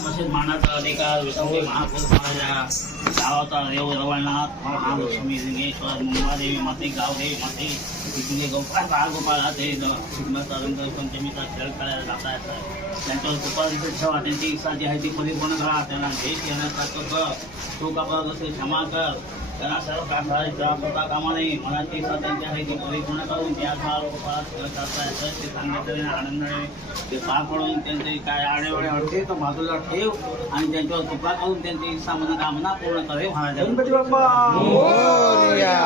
तसेच मानाचा अधिकार विसंगी महापुरुष महाराजा गावाचा देव रवळनाथ महालक्ष्मी लिंगेश्वर मुंबादेवी माते गावदेवी माते तिथले गोपाळ बाळगोपाळ ते शिगमाचा रंग पंचमीचा खेळ खेळायला जाता येतं त्यांच्यावर कृपा ठेवा त्यांची इच्छा जी आहे ती परिपूर्ण करा त्यांना भेट घेण्यासारखं कर तो का असेल क्षमा कर त्यांना सर्व काढता कामा नये मनाची इच्छा त्यांची आहे ती परिपूर्ण करून त्या गोपाळ खेळ करता येतं ते सांगितलं आनंदाने ते पार पडून त्यांचे काय आडेवडे अडते तो बाजूला ठेव आणि त्यांच्यावर कृपा करून त्यांची इच्छा मनोकामना पूर्ण करे महाराज गणपती बाप्पा मोरया.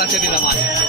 लक्ष दिला माझ्या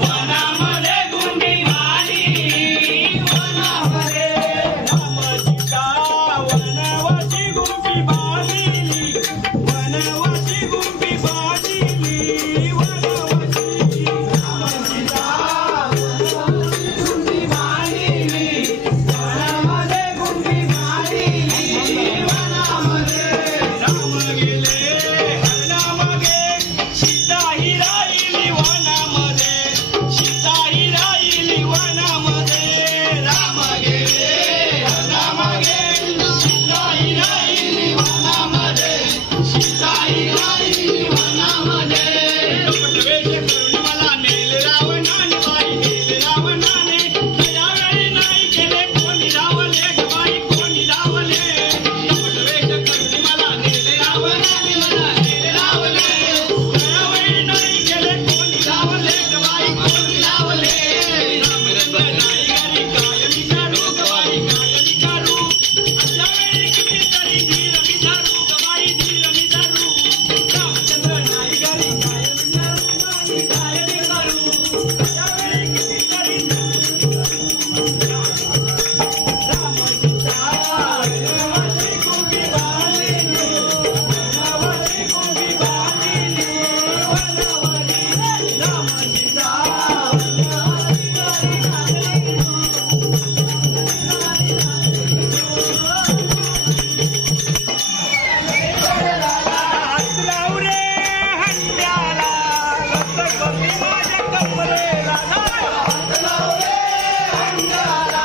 वनामध्ये गुंडी मारी, वनामध्ये राम सीता, वनवासी गुंडी बांधिली, वनवासी गुंडी बांधिली, वनवासी राम सीता, गुंडी बांधिली, वनामध्ये गुंडी बांधिली, वनामध्ये राम गेले हरणामागे, सीता ही राहिली वनामध्ये, सीता ही राहिली वनामध्ये, राम गेले हरणामागे, सीता ही राहिली वनामध्ये, सीता ही राहिली वनामध्ये. कपट वेष करून मला नेले रावणाने, बाई नेले रावणाने, त्यावेळी नाही केले कोणी रावले ग बाई, कोणी रावले. कपट वेष करून मला नेले रावणाने, मला नेले रावले, त्यावेळी नाही केले कोणी रावले ग बाई, कोणी रावले. रामचंद्र नाही घरी काय विचारू ग बाई, काय विचारू. अशा वेळी कितीतरी धीर विचारू ग बाई, धीर विचारू. रामचंद्र नाही घरी काय विचारू बाई, काय विचारू. अशा वेळी कितीतरी राम सीता, वनवासी गुंडी बांधिली, वनवासी गुंडी बांधिली, वनवासी राम सीता, हात लाव रे हंड्याला, लचकती माझ्या कमरेला. हात लाव रे हंड्याला,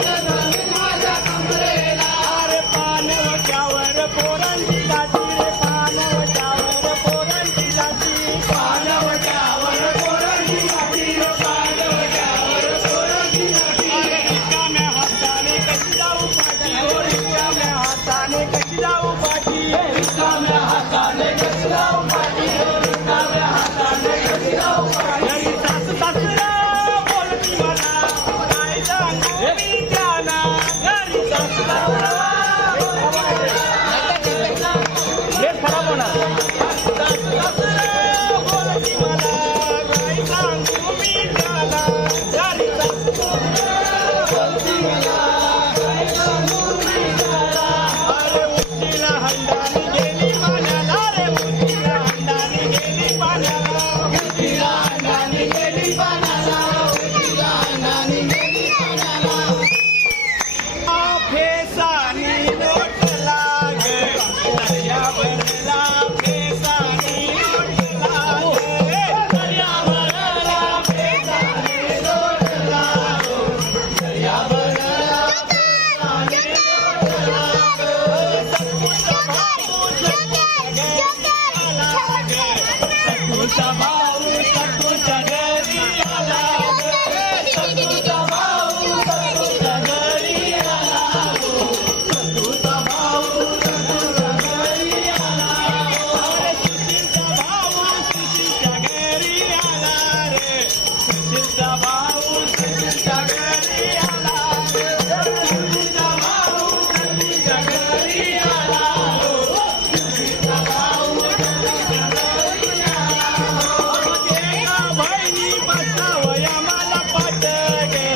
लचकती माझ्या कमरेला. अरे पानवट्यावर पोरांची जाती रे, पानवट्यावर पोरांची जाती, पानवट्यावर पोरांची जाती रे, पानवट्यावर पोरांची जाती. अरे रिकाम्या हाताने कशी जाऊ पाठी, हो रिकाम्या हाताने कशी जाऊ पाठी, रिकाम्या हाताने कशी जाऊ पाठी, रिकाम्या हाताने कशी जाऊ पाठी. घरी सासू सासरा बोलती मला, काय सांगू मी त्यांना. घरी सासू सासरा हे खराब होणार. सासू सासरा बोलती मला, काय सांगू मी त्यांना. घरी सासू सासरा बोलती मला, काय सांगू मी त्यांना. अरे उंचीला हंडानी गेली पाण्याला, रे उंचीला हंडानी गेली पाण्याला, उंचीला हंडानी गेली पाण्याला, उंचीला हंडानी गेली पाण्याला. फेसानी लोट लाग, दर्या भरला फेसानी लोट लाग, दर्या भरला फेसानी लोट लाग, दर्या भरला फेसानी लोट लाग. सखूचा भाऊ सखूच्या घरी आला ग, सखूचा भाऊ सखूच्या घरी आला, सखूचा भाऊ सखूच्या घरी आला. अरे सुशीलचा भाऊ सुशीलच्या घरी आला रे, सुशीलचा भाऊ सुशीलच्या घरी आला रे, सुशीलचा भाऊ सुशीलच्या घरी आला, सुशीलचा भाऊ सुशीलच्या घरी आला. एक बहिणी बसावया मला पाठ गे,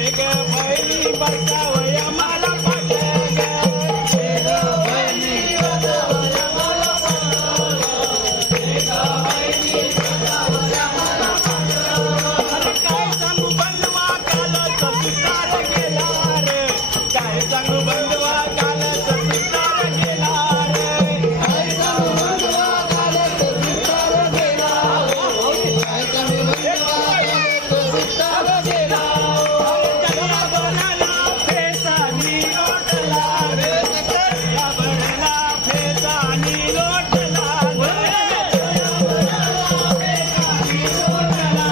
एक बहिणी बसावया मला पाठ गे, एक बहिणी बसावया मला पाठ गे, एक बहिणी बसावया मला पाठ गे. अरे काय सांगू बंधवा कालच सुतार गेला रे, काय सांगू बंधवा कालच सुतार गेला रे, काय सांगू बंधवा कालच सुतार गेला, काय सांगू बंधवा कालच सुतार गेला. दर्या भरला फेसानी लोटला रे, दर्या भरला फेसानी लोटला रे, दर्या भरला फेसानी लोटला,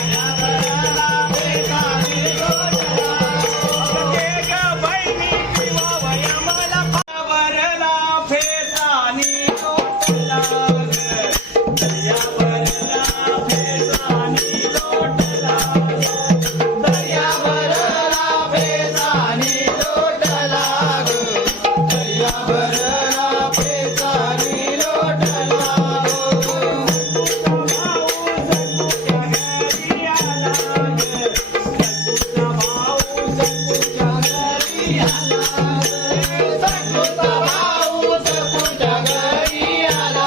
दर्या भरला फेसानी लोटला. एक बहिणी जीवावया मला भरला फेसानी लोटला ग, दर्या भरला बेसानी लोटला ग दर्या भरला बेसानी लोटला सकुचा भाऊ सकुच्या घरी आला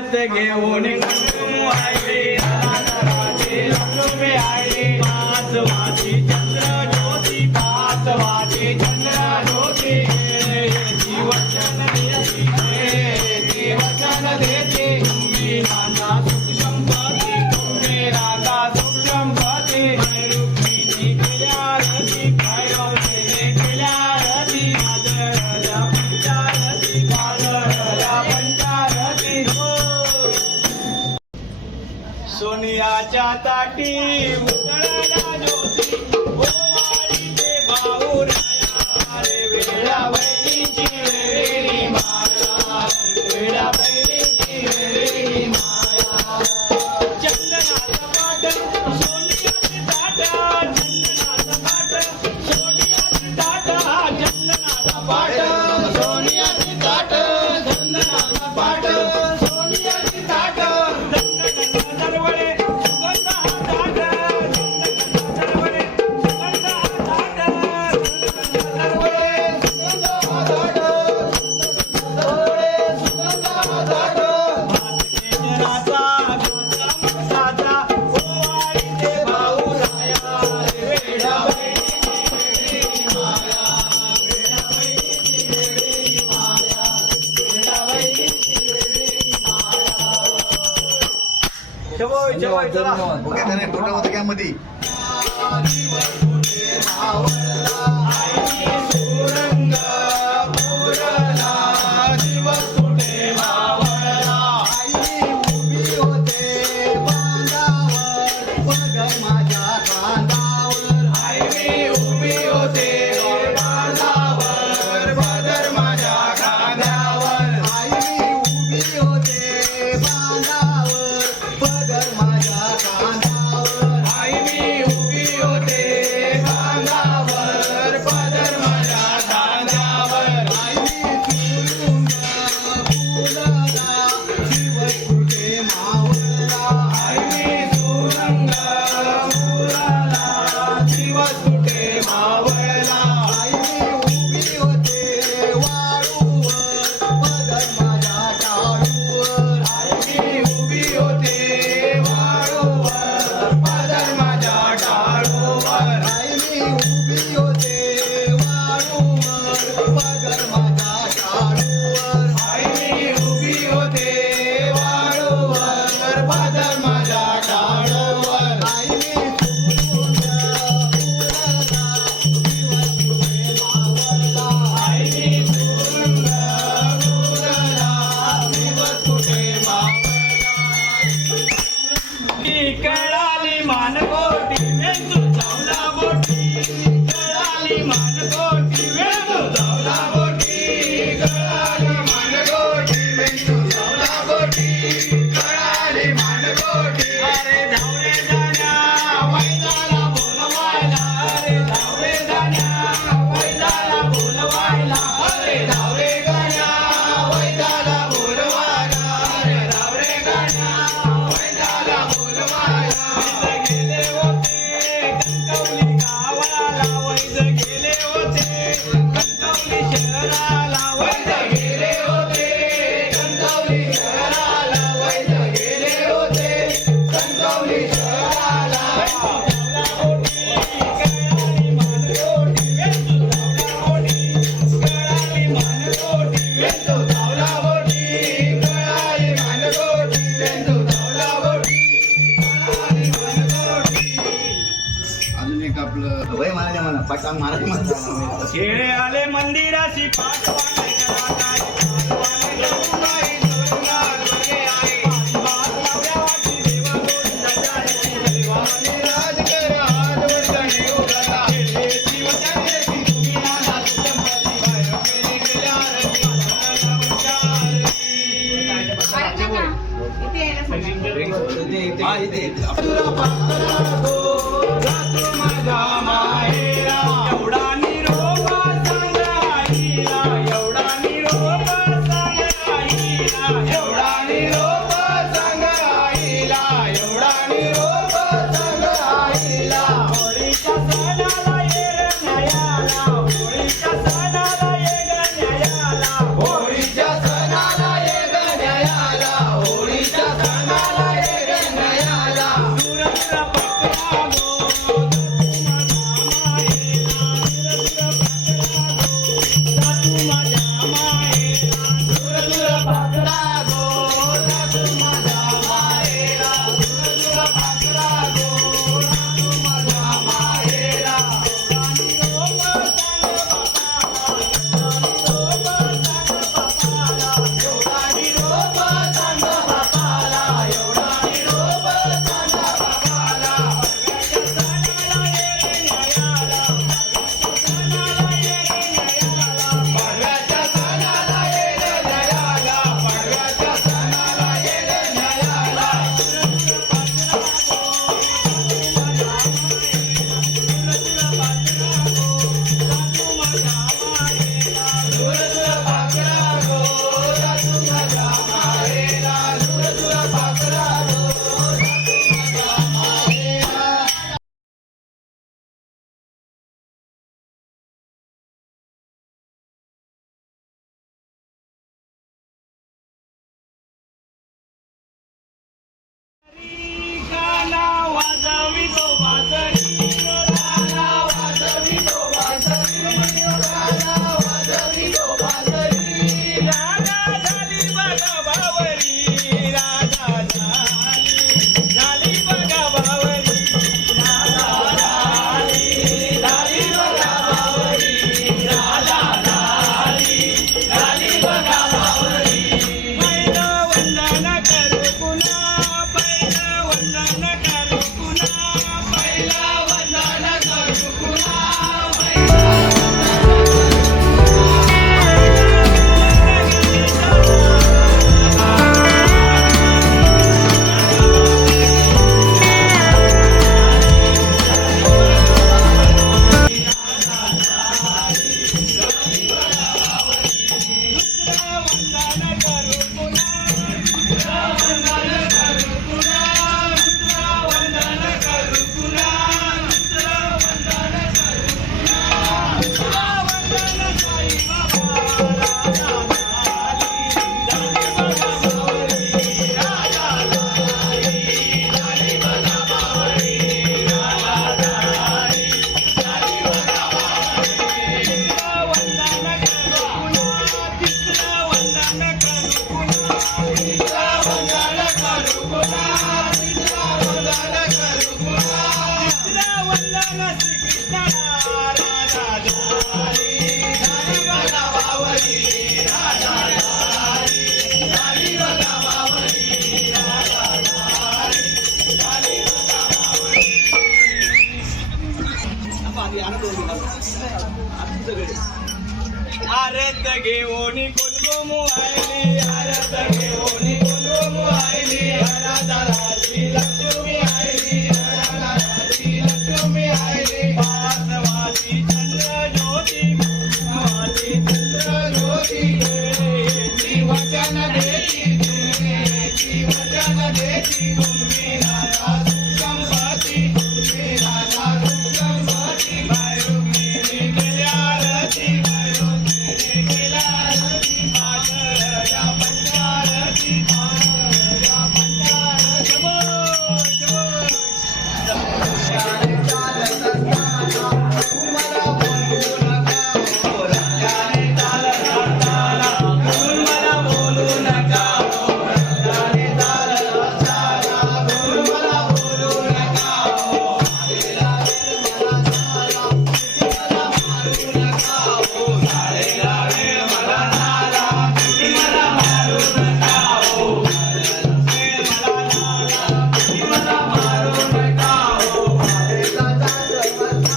भारत घेऊन आले लक्ष्मी आले पाच वाजे चंद्र ज्योती पाच वाजे चंद्र ज्योती वचन देते तुम्ही नाना सुख संपत्ती तुम्ही राधा सुख संपत्ती रुक्मिणी केल्या रती पायवतीने केल्या रती आदरल्या पंचारती पादरल्या पंचारती सोनियाच्या ताटी उतळल्या ज्योती ओवाळीचे भाऊराया रे वेळा बहिणीची वेळी माया वेळा बहिणीची वेळी माया चंदनाचं पाट सोनियाची ताट चंदनाचं पाट सोनियाची ताट चंदनाचं पाट सोनियाची ताट चंदनाचं पाट सोनियाची ताट दरवळे सुगंध हातात दरवळे सुगंध हातात दरवळे सुगंध हातात दरवळे सुगंध हातात भात केशराचा गाजा मसाचा ओवाळीचे भाऊराया रे वेडा बहिणीची वेडी माया वेडा बहिणीची वेडी माया वेडा बहिणीची वेडी माया जवळ जवळ चला ओके त्याने फोटो होता क्या मध्ये सुरंग पुरला दिवस कुठे मावळला आई उभी होते बांधावर पदर माझ्या कांदावर आई मी उभी होते बांधावर पदर माझ्या कांदावर आई मी उभी होते बांधावर पदर माझ्या कांदावर आई मी उभी होते बांधावर पदर माझ्या कांदावर आई मी सुरुंग फुलला दिवस कुठे मावळला आई मी सुरुंग फुलला दिवस कुठे मावळला आई मी उभी होते वाळूवर पदर माझ्या टाळूवर आई मी उभी होते वाळूवर पदर माझ्या टाळूवर आई मी उभी होते वाळूवर पदर माझ्या टाळूवर आई मी उभी होते वाळूवर पदर माझ्या टाळूवर आई मी सुरुंग फुलला दिवस कुठे मावळला आई मी सुरुंग फुलला दिवस कुठे मावळला कळाली मानकोटी वेंदू चावला बोटी कळाली मानकोटी वेंदू चावला बोटी कळाली मानकोटी वेंदू चावला बोटी कळाली मानकोटी अरे धावरे जाण्या वैदाला बोलवायला अरे धावरे जाण्या वैदाला बोलवायला अरे धावरे गाण्या वैदाला बोलवायला अरे धावरे गाण्या वैदाला बोलवायला गेले होते कणकवली गावाला वैद गेले होते कणकवली शहराला वैद गेले होते कणकवली शहराला वैद गेले होते कणकवली शहराला चावला बोटी कळाली मानकोटी वेंदू चावला बोटी कळाली मानकोटी वेंदू चावला बोटी कळाली मानकोटी वेंदू चावला बोटी कळाली मानकोटी अजून एक आपलं वय मारायचं मला पाटा मारायचं खेळे आले मंदिराशी पाच वाटायच्या वाटाय पाचवाने लक्ष्मीबाई जोडूला जोडले आहे पाच लावल्या वाटी देवा गोविंदा जायची देवाने राज करा आजवर गणे उगला खेळे जीवनाची तुम्ही नाना सुसंपत्ती बाहेर केले गेल्या रती नाना पंचारती तुला पाहता तो जातो माझ्या माहेरा एवढा निरोपा सांग आईला एवढा निरोपा सांग आईला एवढा निरोपा सांग आईला एवढा निरोपा सांग आईला होळीच्या सणाला ये रे न्यायाला होळीच्या सणाला ये ग न्यायाला होळीच्या सणाला ये ग न्यायाला होळी आरत घेऊन कुंकुम वाहिली, आरत घेऊन कुंकुम वाहिली, घरादाराची लक्ष्मी आईली, घरादाराची लक्ष्मी आईली. वासवाची चंद्र ज्योती, वासवाची चंद्र ज्योती, ती वचन देती, ती वचन देती, तुम्ही राजा सुख संपत्ती, तुम्ही राजा सुख संपत्ती. बाय रुक्मिणी केल्या आरती, बाय रुक्मिणी केल्या आरती, पागळल्या पंचारती, पागळल्या पंचारती. जय जय. चालत असताना तुम्हाला बोलू नका, हो राजाने चालत असताना तुम्हाला बोलू नका, हो राजाने चालत असताना तुम्हाला बोलू नका, हो आलेला वेळ मला झाला, मला मारू नका, हो आलेला वेळ मला झाला, मला मारू नका, हो आलेला वेळ मला झाला, मला मारू नका, हो आलेला जात असताना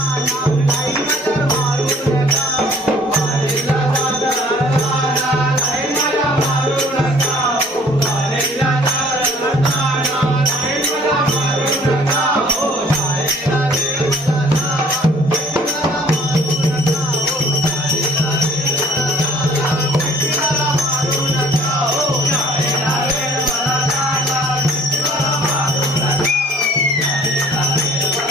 आई मला मारू नका, हो आलेला जात असताना आई मला मारू नका, हो आलेला जात असताना आई मला मारू नका, हो आलेला वेळ मला झाला, मला मारू नका, हो आलेला वेळ मला झाला, मला मारू नका, हो आलेला वेळ मला झाला, मला मारू नका.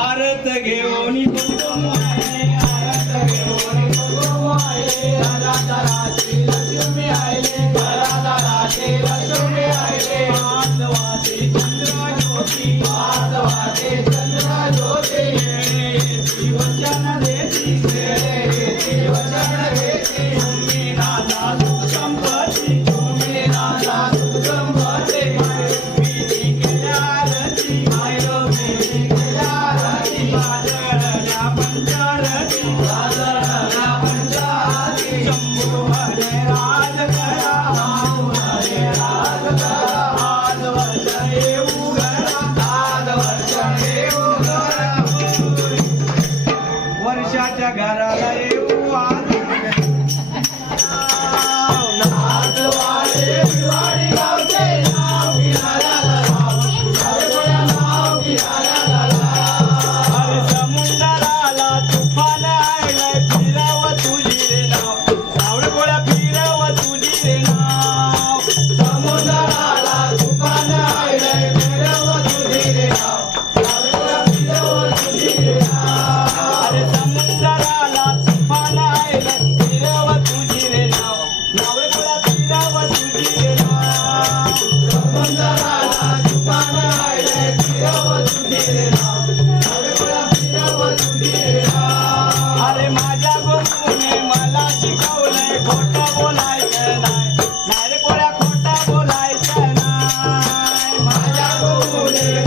आरत घेऊन कुंकुम वाहिले, आरत घेऊन कुंकुम वाहिले, घरादाराची लक्ष्मी आईले, घरादाराची लक्ष्मी आईले. वासवाची चंद्र ज्योती, वासवाची चंद्र ज्योती, ती वचन देती, ती वचन देती, तुम्ही राजा सुख संपत्ती, तुम्ही राजा सुख संपत्ती. माय रुक्मिणी केल्या आरती, माय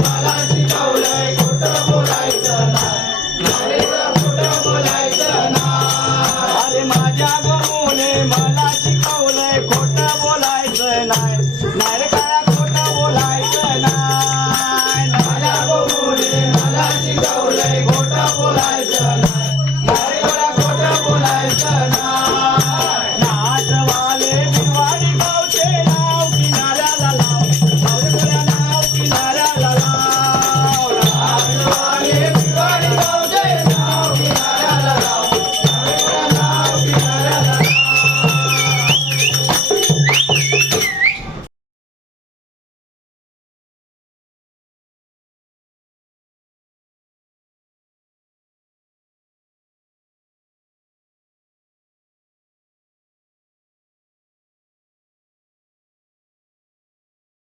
मला शिकवलंय